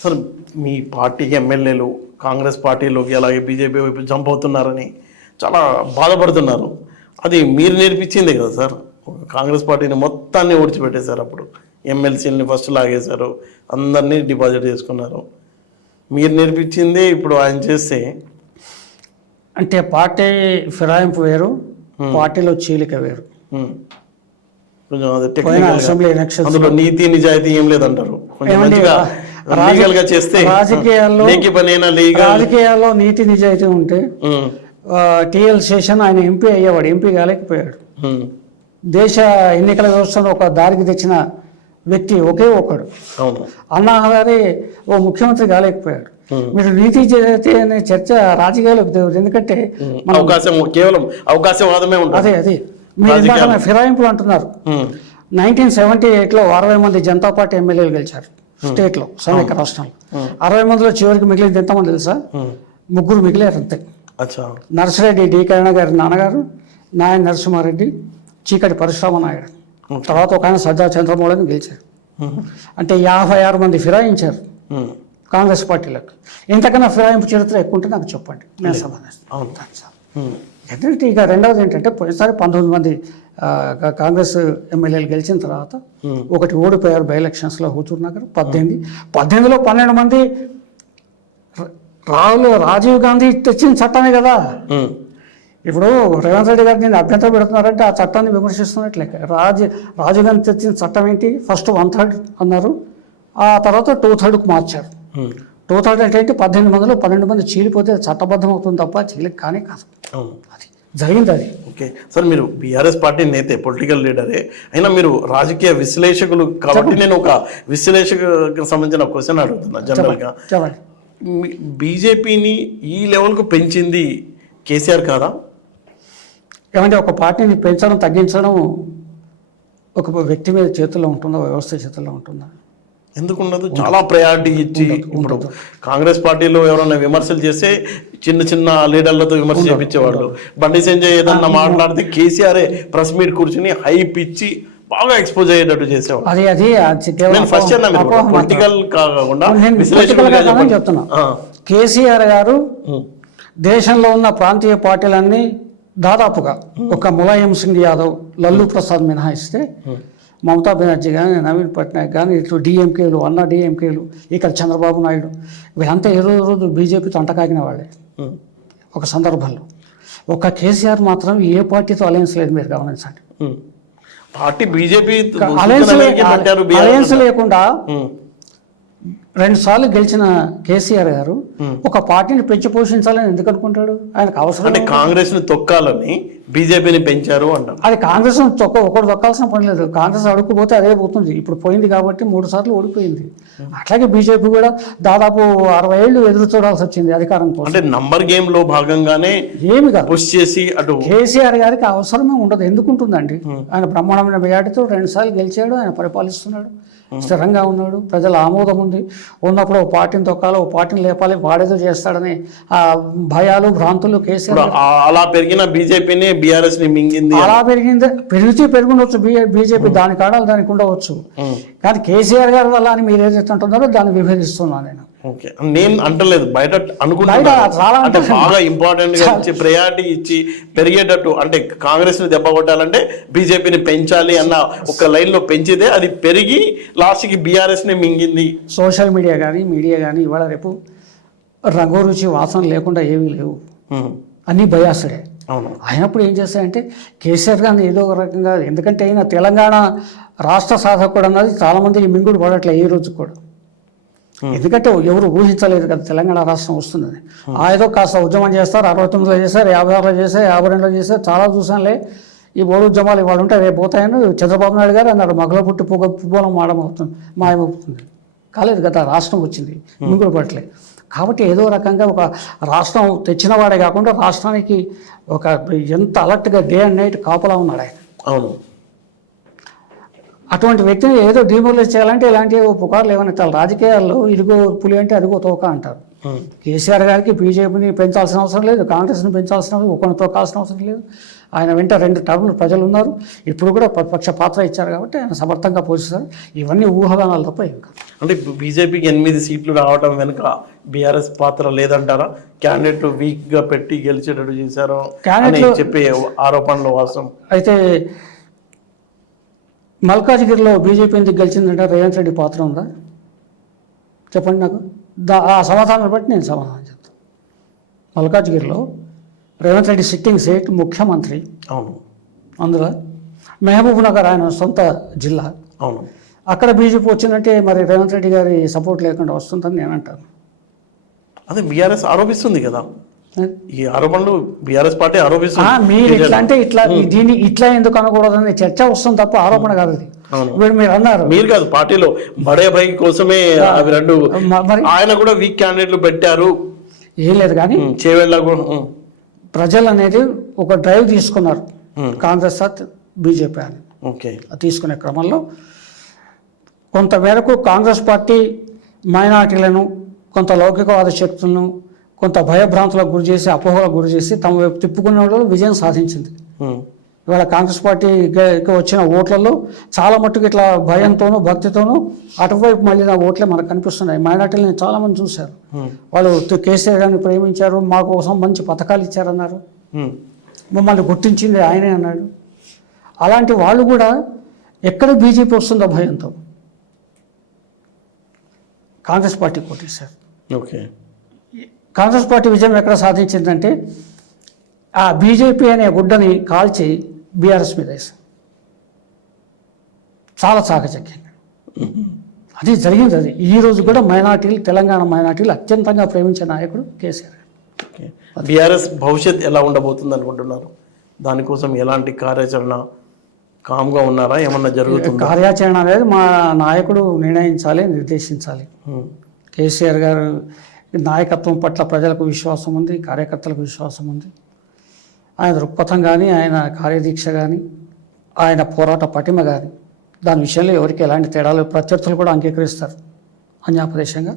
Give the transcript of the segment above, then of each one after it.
Sir మీ party ఎమ్మెల్యేలు కాంగ్రెస్ పార్టీలోకి అలాగే బీజేపీ వైపు జంప్ అవుతున్నారని చాలా బాధపడుతున్నారు. అది మీరు నేర్పించిందే కదా సార్. కాంగ్రెస్ పార్టీని మొత్తాన్ని ఓడిచిపెట్టేశారు అప్పుడు. ఎమ్మెల్సీని ఫస్ట్ లాగేశారు. అందరినీ డిపాజిట్ చేసుకున్నారు. మీరు నేర్పించిందే ఇప్పుడు ఆయన చేస్తే. అంటే పార్టీ ఫిరాయింపు వేరు పార్టీలో చీలిక వేరు. ఉమ్, కొంచెం అసెంబ్లీ ఎలక్షన్స్ అందులో నీతి నిజాయితీ ఏం లేదంటారు. కొంచెం మంచిగా లీగల్గా చేస్తే రాజకీయాల్లో- రాజకీయాల్లో నీతి నిజాయితీ ఉంటే టిఎల్ శేషన్ ఆయన ఎంపీ అయ్యేవాడు ఎంపీ కాలేకపోయాడు. దేశ ఎన్నికల వ్యవస్థను ఒక దారికి తెచ్చిన వ్యక్తి ఒకే ఒకడు. అన్నా హజారే ఓ ముఖ్యమంత్రి కాలేకపోయాడు. మీరు నీతి నిజాయితీ అనే చర్చ రాజకీయాలకు తెలియదు ఎందుకంటే అవకాశం కేవలం అవకాశవాదమే అదే అదే. మీరు ఫిరాయింపులు అంటున్నారు. నైన్టీన్ సెవెంటీ ఎయిట్లో అరవై మంది జనతా పార్టీ ఎమ్మెల్యేలు గెలిచారు. స్టేట్లో సమైక్య రాష్ట్రంలో. అరవై మందిలో చివరికి మిగిలింది ఎంతమంది తెలుసా. ముగ్గురు మిగిలారు అంతే. నర్సిరెడ్డి డి కరుణ గారి నాన్నగారు నాయన నరసింహారెడ్డి చీకటి పరశురామ నాయుడు తర్వాత ఒక ఆయన సజ్జా చంద్రమౌళిని గెలిచారు. అంటే యాభై ఆరు మంది ఫిరాయించారు కాంగ్రెస్ పార్టీలకు. ఇంతకన్నా ఫిరాయింపు చరిత్ర ఎక్కువ ఉంటే నాకు చెప్పండి. నేను సమాధానం అవును. ఉమ్, ఎందుకంటే ఇక రెండవది ఏంటంటే పోయినసారి పంతొమ్మిది మంది కాంగ్రెస్ ఎమ్మెల్యేలు గెలిచిన తర్వాత Hmm. ఒకటి ఓడిపోయారు బై ఎలక్షన్స్లో హుజూర్ నగర్ పద్దెనిమిది. పద్దెనిమిదిలో పన్నెండు మంది రాహుల్ రాజీవ్ గాంధీ తెచ్చిన చట్టమే కదా. ఉమ్, ఇప్పుడు రేవంత్ రెడ్డి గారు నేను అభ్యంతరం పెడుతున్నారంటే ఆ చట్టాన్ని విమర్శిస్తున్నట్లే. రాజీ రాజీవ్ గాంధీ తెచ్చిన చట్టం ఏంటి? ఫస్ట్ వన్ థర్డ్ అన్నారు. ఆ తర్వాత టూ థర్డ్కు మార్చారు. టూ అంటే ఏంటి పద్దెనిమిది మందిలో పన్నెండు మంది చీలిపోతే చట్టబద్ధం అవుతుంది తప్ప చీలిక కానీ కాదు. అది జరిగింది అది. ఓకే. సార్ మీరు బీఆర్ఎస్ పార్టీ నేతే పొలిటికల్ లీడరే. అయినా మీరు రాజకీయ విశ్లేషకులు కాబట్టి నేను ఒక విశ్లేషకు సంబంధించిన క్వశ్చన్ అడుగుతున్నా జనరల్గా. బీజేపీని ఈ లెవెల్కు పెంచింది కేసీఆర్ కాదా? ఏమంటే ఒక పార్టీని పెంచడం తగ్గించడం ఒక వ్యక్తి మీద చేతుల్లో ఉంటుందా వ్యవస్థ చేతుల్లో ఉంటుందా? ఎందుకు ఉండదు చాలా ప్రయారిటీ ఇచ్చి ఇప్పుడు కాంగ్రెస్ పార్టీలో ఎవరైనా విమర్శలు చేస్తే చిన్న చిన్న లీడర్లతో విమర్శ చేపించేవాళ్ళు బండి సంజయ్ ఏదన్నా మాట్లాడితే కేసీఆర్ ప్రెస్ మీట్ కూర్చుని హైప్ ఇచ్చి బాగా ఎక్స్పోజ్ అయ్యేటట్టు చేసేవాడు అది అది అది కేవలం నేను ఫస్ట్. పొలిటికల్ కాకుండా. చెప్తున్నా. కేసీఆర్ గారు దేశంలో ఉన్న ప్రాంతీయ పార్టీలన్నీ దాదాపుగా ఒక ములాయం సింగ్ యాదవ్ లల్లు ప్రసాద్ మినహాయిస్తే మమతా బెనర్జీ కానీ నవీన్ పట్నాయక్ కానీ ఇటు డిఎంకేలు అన్న డిఎంకేలు ఇక్కడ చంద్రబాబు నాయుడు వీళ్ళంతా ఏ రోజు రోజు బీజేపీతో అంటకాగిన వాళ్ళే. ఒక సందర్భంలో. ఒక కేసీఆర్ మాత్రం ఏ పార్టీతో అలయన్స్ లేదు మీరు గమనించండి. పార్టీ బీజేపీ అలయన్స్ లేకుండా ఉమ్, రెండు సార్లు గెలిచిన కేసీఆర్ గారు. ఒక పార్టీని పెంచి పోషించాలని ఎందుకు అనుకుంటాడు? ఆయనకు అవసరం అంటే కాంగ్రెస్ని తొక్కాలని బీజేపీని పెంచారు అంటారు అది కాంగ్రెస్ తొక్క ఒకటి తొక్కాల్సిన పని లేదు. కాంగ్రెస్ అడుక్కుపోతే అదే పోతుంది. ఇప్పుడు పోయింది కాబట్టి మూడు సార్లు ఓడిపోయింది. అట్లాగే బీజేపీ కూడా దాదాపు అరవై ఏళ్ళు ఎదురు చూడాల్సి వచ్చింది అధికారం కోసం. అంటే నంబర్ గేమ్లో భాగంగానే ఏమి కాదు. పుష్ చేసి అటు కేసీఆర్ గారికి అవసరమే ఉండదు. ఎందుకు ఉంటుందండి? ఆయన బ్రహ్మాండమైన మెజార్టీతో రెండు సార్లు గెలిచాడు ఆయన పరిపాలిస్తున్నాడు. స్థిరంగా ఉన్నాడు. ప్రజల ఆమోదం ఉంది. ఉన్నప్పుడు ఒక పార్టీని తొక్కాలి ఒక పార్టీని లేపాలి వాడేదో చేస్తాడని ఆ భయాలు భ్రాంతులు కేసీఆర్ అలా పెరిగిన బీజేపీని బీఆర్ఎస్ని మింగింది అలా పెరిగింది. పెరిగితే పెరుగుండొచ్చు బీజేపీ దాని కాడాలు దానికి ఉండవచ్చు. కానీ కేసీఆర్ గారి వల్ల అని మీరు ఏదైతే అంటున్నారో దాన్ని విభేదిస్తున్నాను నేను. ఓకే. నేను అంటలేదు. బయట చాలా అంటే. బాగా ఇంపార్టెంట్గా ఇచ్చి ప్రయారిటీ ఇచ్చి పెరిగేటట్టు అంటే కాంగ్రెస్ని దెబ్బ కొట్టాలంటే బీజేపీని పెంచాలి అన్న ఒక లైన్లో పెంచితే అది పెరిగి లాస్ట్కి బీఆర్ఎస్ని మింగింది. సోషల్ మీడియా కానీ మీడియా కానీ ఇవాళ రేపు రంగు రుచి వాసన లేకుండా ఏమీ లేవు. అన్నీ బయాసుడే అవును. అయినప్పుడు ఏం చేస్తాయంటే కేసీఆర్ గారిని ఏదో ఒక రకంగా ఎందుకంటే ఆయన తెలంగాణ రాష్ట్ర సాధకుడు అన్నది చాలామంది మింగుడు పడట్లే ఈ రోజు కూడా. ఎందుకంటే ఎవరు ఊహించలేదు కదా తెలంగాణ రాష్ట్రం వస్తుందని ఆ ఏదో కాస్త ఉద్యమం చేస్తారు అరవై తొమ్మిదిలో చేశారు యాభై ఆరులో చేశారు యాభై రెండులో చేశారు చాలా చూసానులే ఈ బోడు ఉద్యమాలు ఇవాళ ఉంటే రేపు పోతాయని చంద్రబాబు నాయుడు గారు అన్నాడు మగలో పుట్టి పొగ పువ్వులం మాడమవుతుంది మాయమవుతుంది. కాలేదు కదా రాష్ట్రం వచ్చింది మింగుడు పడట్లే కాబట్టి ఏదో రకంగా ఒక రాష్ట్రం తెచ్చిన వాడే కాకుండా రాష్ట్రానికి ఒక ఎంత అలర్ట్గా డే అండ్ నైట్ కాపలా ఉన్నాడు ఆయన. అవును. అటువంటి వ్యక్తిని ఏదో డిమోలైజ్ చేయాలంటే ఇలాంటి పుకార్లు ఏమైనా చాలా రాజకీయాల్లో ఇదిగో పులి అంటే అదిగో తోక అంటారు. కేసీఆర్ గారికి బీజేపీని పెంచాల్సిన అవసరం లేదు కాంగ్రెస్ని పెంచాల్సిన అవసరం తొక్కాల్సిన అవసరం లేదు. ఆయన వెంట రెండు టర్ములు ప్రజలు ఉన్నారు. ఇప్పుడు కూడా ప్రతిపక్ష పాత్ర ఇచ్చారు కాబట్టి ఆయన సమర్థంగా పోషిస్తారు. ఇవన్నీ ఊహాగానాలు తప్ప కాదు. అంటే బీజేపీకి ఎనిమిది సీట్లు రావడం వెనుక బీఆర్ఎస్ పాత్ర లేదంటారా? క్యాండిడేట్ వీక్గా పెట్టి గెలిచేటట్టు చేశారు చెప్పే ఆరోపణలు వాస్తవం. అయితే మల్కాజ్గిరిలో బీజేపీ ఎందుకు గెలిచిందంటే రేవంత్ రెడ్డి పాత్ర ఉందా? చెప్పండి నాకు. దా ఆ సమాధానం బట్టి నేను సమాధానం చెప్తాను. మల్కాజ్గిరిలో రేవంత్ రెడ్డి సిట్టింగ్ సీట్ ముఖ్యమంత్రి. అవును. అందులో మహబూబ్ నగర్ ఆయన సొంత జిల్లా. అవును. అక్కడ బీజేపీ వచ్చిందంటే మరి రేవంత్ రెడ్డి గారి సపోర్ట్ లేకుండా వస్తుందని నేను అంటాను. అదే బీఆర్ఎస్ ఆరోపిస్తుంది కదా. ఈ ఆరోపణలు బీఆర్ఎస్ పార్టీ ఆరోపిస్తుంది మీరు ఇట్లా అంటే ఇట్లా దీన్ని ఇట్లా ఎందుకు అనకూడదని చర్చ వస్తుంది తప్ప ఆరోపణ కాదు అది. ఇప్పుడు మీరు అన్నారు. మీరు కాదు పార్టీలో బడే భై కోసమే అవి రెండు ఆయన కూడా వీక్ క్యాండిడేట్లు పెట్టారు. ఏం లేదు కానీ చేవెళ్ళ ప్రజలు అనేది ఒక డ్రైవ్ తీసుకున్నారు. కాంగ్రెస్ సాత్ బీజేపీ అని. ఓకే. తీసుకునే క్రమంలో కొంతమేరకు కాంగ్రెస్ పార్టీ మైనార్టీలను కొంత లౌకికవాద శక్తులను కొంత భయభ్రాంతులకు గురి చేసి అపోహలకు గురి చేసి తమ వైపు తిప్పుకునే వాళ్ళు విజయం సాధించింది. ఇవాళ కాంగ్రెస్ పార్టీకి వచ్చిన ఓట్లలో చాలా మట్టుకు ఇట్లా భయంతోనూ భక్తితోనూ అటువైపు మళ్ళీ నా ఓట్లే మనకు కనిపిస్తున్నాయి. మైనార్టీలను చాలా మంది చూశారు వాళ్ళు కేసీఆర్ గారిని ప్రేమించారు మా కోసం మంచి పథకాలు ఇచ్చారన్నారు. మమ్మల్ని గుర్తించింది ఆయనే అన్నాడు. అలాంటి వాళ్ళు కూడా ఎక్కడ బీజేపీ వస్తుందో భయంతో కాంగ్రెస్ పార్టీ కొట్టేశారు ఓకే. కాంగ్రెస్ పార్టీ విజయం ఎక్కడ సాధించిందంటే ఆ బీజేపీ అనే గుడ్డని కాల్చి బీఆర్ఎస్ మీద వేశారు చాలా చాకచక్యంగా అది జరిగింది అది. ఈ రోజు కూడా మైనార్టీలు తెలంగాణ మైనార్టీలు అత్యంతంగా ప్రేమించే నాయకుడు కేసీఆర్. బీఆర్ఎస్ భవిష్యత్ ఎలా ఉండబోతుంది అనుకుంటున్నారు? దానికోసం ఎలాంటి కార్యాచరణ కామ్గా ఉన్నారా? ఏమన్నా జరుగుతుందా? కార్యాచరణ అనేది మా నాయకుడు నిర్ణయించాలి నిర్దేశించాలి. కేసీఆర్ గారు నాయకత్వం పట్ల ప్రజలకు విశ్వాసం ఉంది కార్యకర్తలకు విశ్వాసం ఉంది. ఆయన దృక్పథం కానీ ఆయన కార్యదీక్ష కానీ ఆయన పోరాట పటిమ కానీ దాని విషయంలో ఎవరికి ఎలాంటి తేడాలు ప్రత్యర్థులు కూడా అంగీకరిస్తారు అన్యాపదేశంగా.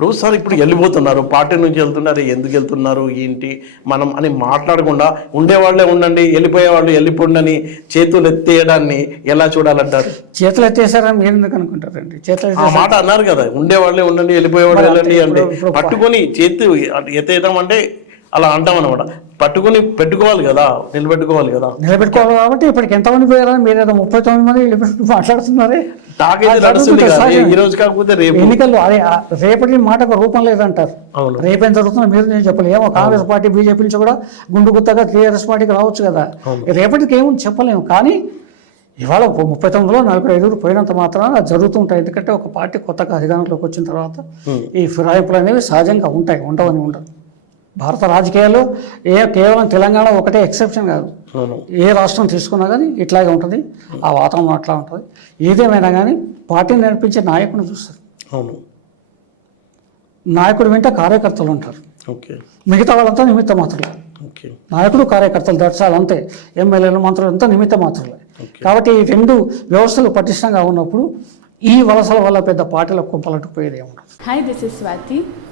ఇప్పుడు సార్ ఇప్పుడు వెళ్ళిపోతున్నారు. పార్టీ నుంచి వెళ్తున్నారు. ఎందుకు వెళ్తున్నారు? ఏంటి? మనం అని మాట్లాడకుండా ఉండేవాళ్ళే ఉండండి వెళ్ళిపోయే వాళ్ళు వెళ్ళిపోండి చేతులు ఎత్తేయడాన్ని ఎలా చూడాలంటారు? చేతులు ఎత్తేసారని మీరు ఎందుకు అనుకుంటారండి? చేతులు ఆ మాట అన్నారు కదా. ఉండేవాళ్ళే ఉండండి వెళ్ళిపోయేవాళ్ళు వెళ్ళండి అంటే పట్టుకొని చేతి ఎత్తేయడం అంటే అలా అంటాం అనమాట పట్టుకొని పెట్టుకోవాలి కదా నిలబెట్టుకోవాలి కదా. నిలబెట్టుకోవాలి కాబట్టి ఇప్పటికి ఎంతమంది పోయారని మీరు ఏదో ముప్పై తొమ్మిది మంది మాట్లాడుతున్నారే. ఈ రోజు కాకపోతే రేపు. ఎన్నికల్లో అదే రేపటి మాటకు రూపం లేదంటారు. అవును. రేపేం జరుగుతుందో మీరు నేను చెప్పలేము ఏమో కాంగ్రెస్ పార్టీ బీజేపీ నుంచి కూడా గుండు గుత్తగా టీఆర్ఎస్ పార్టీకి రావచ్చు కదా. రేపటికి ఏముంది చెప్పలేము. కానీ ఇవాళ ముప్పై తొమ్మిదిలో నలభై ఐదుగురు పోయినంత మాత్రాన అది జరుగుతుంటాయి ఎందుకంటే ఒక పార్టీ కొత్తగా అధికారంలోకి వచ్చిన తర్వాత. ఈ ఫిరాయింపులు అనేవి సహజంగా ఉంటాయి ఉండవని ఉండవు. భారత రాజకీయాల్లో ఏ కేవలం తెలంగాణ ఒకటే ఎక్సెప్షన్ కాదు. ఏ రాష్ట్రం తీసుకున్నా కానీ ఇట్లాగే ఉంటుంది. ఆ వాతావరణం అట్లా ఉంటుంది. ఏదేమైనా కానీ పార్టీని నడిపించే నాయకుని చూస్తారు. అవును. నాయకుడు వెంట కార్యకర్తలు ఉంటారు. ఓకే. మిగతా వాళ్ళంతా నిమిత్త మాత్రలే. ఓకే. నాయకుడు కార్యకర్తలు దర్శాలు అంతే. ఎమ్మెల్యేలు మంత్రులు అంతా నిమిత్త మాత్రలే. కాబట్టి ఈ రెండు వ్యవస్థలు పటిష్టంగా ఉన్నప్పుడు ఈ వలసల వల్ల పెద్ద పార్టీలకు కుంపలట్టుకుపోయేది ఏముండదు. Hi this is Swathi